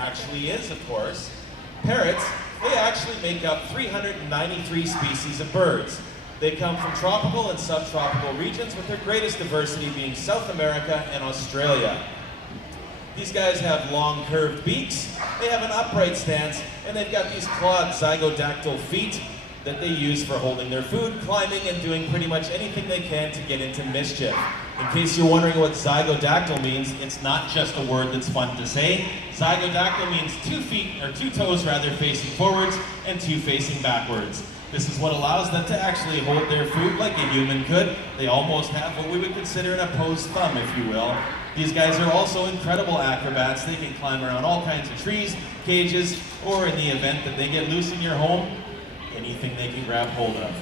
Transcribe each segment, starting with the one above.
actually is, of course. Parrots, they actually make up 393 species of birds. They come from tropical and subtropical regions, with their greatest diversity being South America and Australia. These guys have long curved beaks, they have an upright stance, and they've got these clawed zygodactyl feet that they use for holding their food, climbing, and doing pretty much anything they can to get into mischief. In case you're wondering what zygodactyl means, it's not just a word that's fun to say. Zygodactyl means 2 feet, or 2 toes rather, facing forwards and 2 facing backwards. This is what allows them to actually hold their food like a human could. They almost have what we would consider an opposed thumb, if you will. These guys are also incredible acrobats. They can climb around all kinds of trees, cages, or in the event that they get loose in your home, anything they can grab hold of.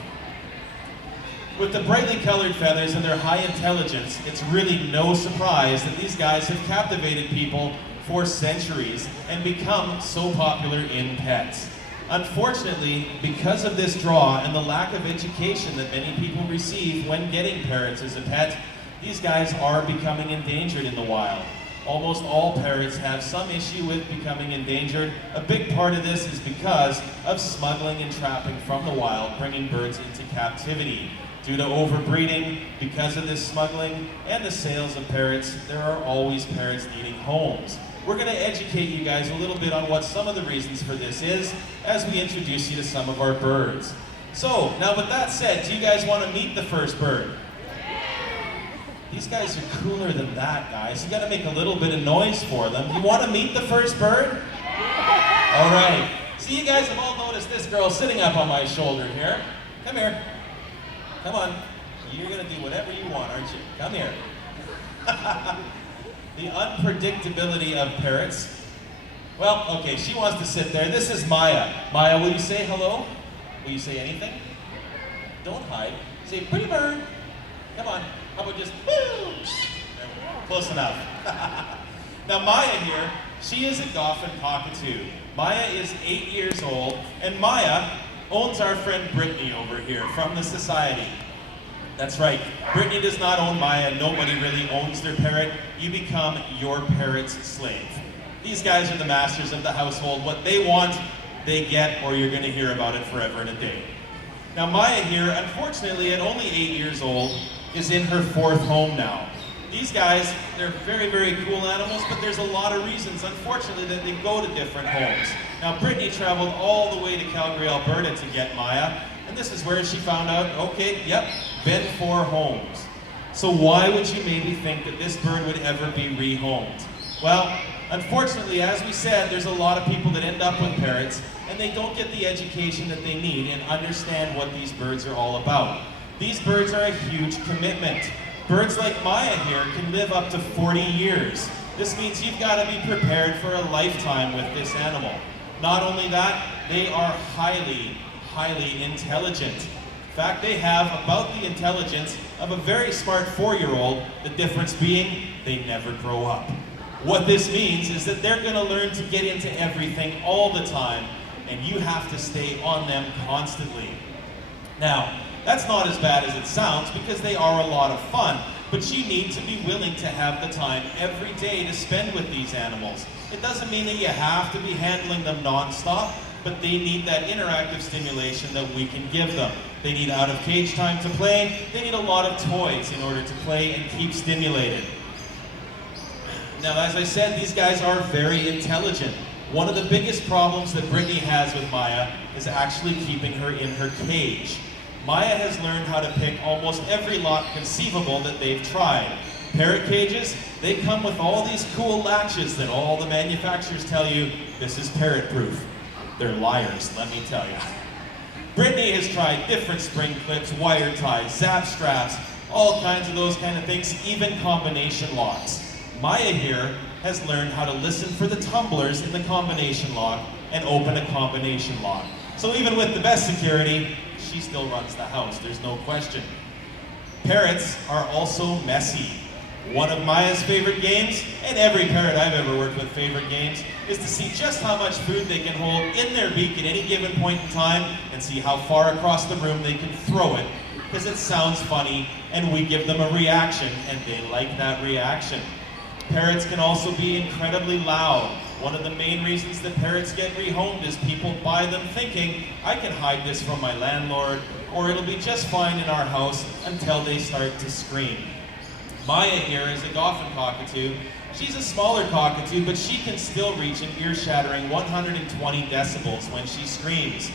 With the brightly colored feathers and their high intelligence, it's really no surprise that these guys have captivated people for centuries and become so popular in pets. Unfortunately, because of this draw and the lack of education that many people receive when getting parrots as a pet, these guys are becoming endangered in the wild. Almost all parrots have some issue with becoming endangered. A big part of this is because of smuggling and trapping from the wild, bringing birds into captivity. Due to overbreeding, because of this smuggling and the sales of parrots, there are always parrots needing homes. We're going to educate you guys a little bit on what some of the reasons for this is as we introduce you to some of our birds. So, now with that said, do you guys want to meet the first bird? These guys are cooler than that, guys. You got to make a little bit of noise for them. You want to meet the first bird? All right. So you guys have all noticed this girl sitting up on my shoulder here. Come here. Come on. You're going to do whatever you want, aren't you? Come here. The unpredictability of parrots. Well, okay, she wants to sit there. This is Maya. Maya, will you say hello? Will you say anything? Don't hide. Say, pretty bird. Come on. How about just, woo? Close enough. Now Maya here, she is a Dauphin cockatoo. Maya is 8 years old, and Maya owns our friend Brittany over here from the society. That's right, Brittany does not own Maya. Nobody really owns their parrot. You become your parrot's slave. These guys are the masters of the household. What they want, they get, or you're going to hear about it forever and a day. Now Maya here, unfortunately at only 8 years old, is in her 4th home now. These guys, they're very, very cool animals, but there's a lot of reasons, unfortunately, that they go to different homes. Now Brittany traveled all the way to Calgary, Alberta to get Maya, and this is where she found out, okay, yep, been 4 homes. So why would you maybe think that this bird would ever be rehomed? Well, unfortunately, as we said, there's a lot of people that end up with parrots, and they don't get the education that they need and understand what these birds are all about. These birds are a huge commitment. Birds like Maya here can live up to 40 years. This means you've got to be prepared for a lifetime with this animal. Not only that, they are highly, highly intelligent. In fact, they have about the intelligence of a very smart 4-year-old, the difference being they never grow up. What this means is that they're going to learn to get into everything all the time, and you have to stay on them constantly. Now, that's not as bad as it sounds because they are a lot of fun, but you need to be willing to have the time every day to spend with these animals. It doesn't mean that you have to be handling them non-stop, but they need that interactive stimulation that we can give them. They need out of cage time to play. They need a lot of toys in order to play and keep stimulated. Now, as I said, these guys are very intelligent. One of the biggest problems that Brittany has with Maya is actually keeping her in her cage. Maya has learned how to pick almost every lock conceivable that they've tried. Parrot cages, they come with all these cool latches that all the manufacturers tell you, this is parrot proof. They're liars, let me tell you. Brittany has tried different spring clips, wire ties, zap straps, all kinds of those kind of things, even combination locks. Maya here has learned how to listen for the tumblers in the combination lock and open a combination lock. So even with the best security, she still runs the house, there's no question. Parrots are also messy. One of Maya's favorite games, and every parrot I've ever worked with favorite games, is to see just how much food they can hold in their beak at any given point in time and see how far across the room they can throw it, because it sounds funny and we give them a reaction and they like that reaction. Parrots can also be incredibly loud. One of the main reasons that parrots get rehomed is people buy them thinking, I can hide this from my landlord, or it'll be just fine in our house until they start to scream. Maya here is a Goffin cockatoo. She's a smaller cockatoo, but she can still reach an ear-shattering 120 decibels when she screams.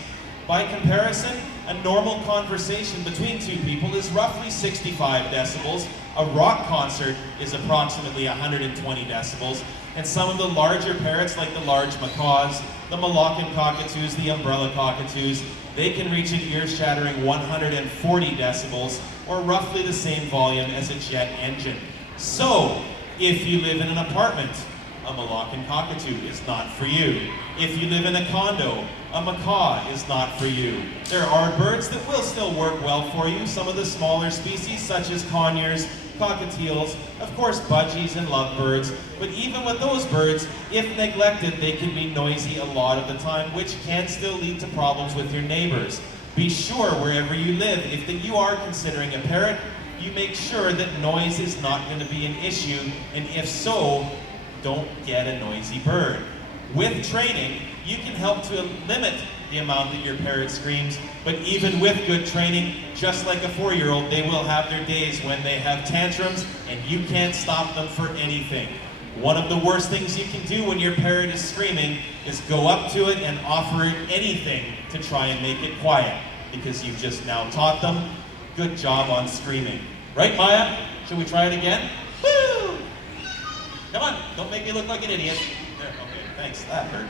By comparison, a normal conversation between two people is roughly 65 decibels. A rock concert is approximately 120 decibels. And some of the larger parrots, like the large macaws, the Moluccan cockatoos, the umbrella cockatoos, they can reach an ear-shattering 140 decibels, or roughly the same volume as a jet engine. So, if you live in an apartment, a Moluccan cockatoo is not for you. If you live in a condo, a macaw is not for you. There are birds that will still work well for you, some of the smaller species such as conures, cockatiels, of course budgies and lovebirds, but even with those birds, if neglected, they can be noisy a lot of the time, which can still lead to problems with your neighbors. Be sure wherever you live, if you are considering a parrot, you make sure that noise is not going to be an issue, and if so, don't get a noisy bird. With training, you can help to limit the amount that your parrot screams, but even with good training, just like a 4-year-old, they will have their days when they have tantrums, and you can't stop them for anything. One of the worst things you can do when your parrot is screaming is go up to it and offer it anything to try and make it quiet, because you've just now taught them. Good job on screaming. Right, Maya? Should we try it again? Woo! Come on, don't make me look like an idiot. There, okay, thanks, that hurt.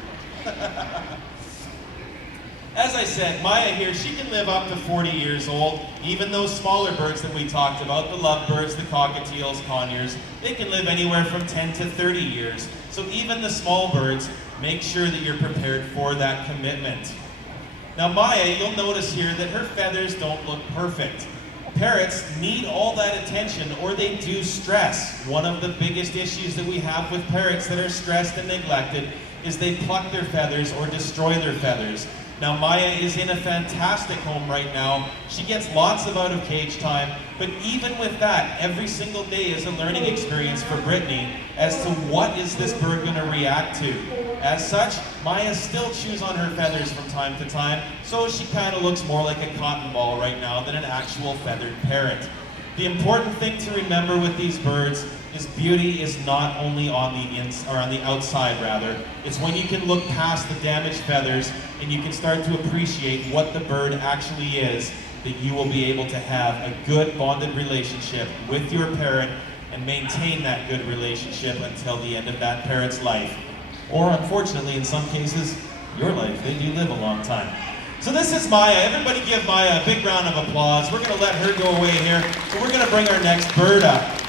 As I said, Maya here, she can live up to 40 years old. Even those smaller birds that we talked about, the lovebirds, the cockatiels, conures, they can live anywhere from 10 to 30 years. So even the small birds, make sure that you're prepared for that commitment. Now Maya, you'll notice here that her feathers don't look perfect. Parrots need all that attention, or they do stress. One of the biggest issues that we have with parrots that are stressed and neglected is they pluck their feathers or destroy their feathers. Now Maya is in a fantastic home right now. She gets lots of out of cage time, but even with that, every single day is a learning experience for Brittany as to what is this bird going to react to. As such, Maya still chews on her feathers from time to time, so she kind of looks more like a cotton ball right now than an actual feathered parrot. The important thing to remember with these birds is beauty is not only on the outside rather. It's when you can look past the damaged feathers and you can start to appreciate what the bird actually is, that you will be able to have a good bonded relationship with your parrot and maintain that good relationship until the end of that parrot's life. Or unfortunately, in some cases, your life. They do live a long time. So this is Maya. Everybody give Maya a big round of applause. We're going to let her go away here. So we're going to bring our next bird up.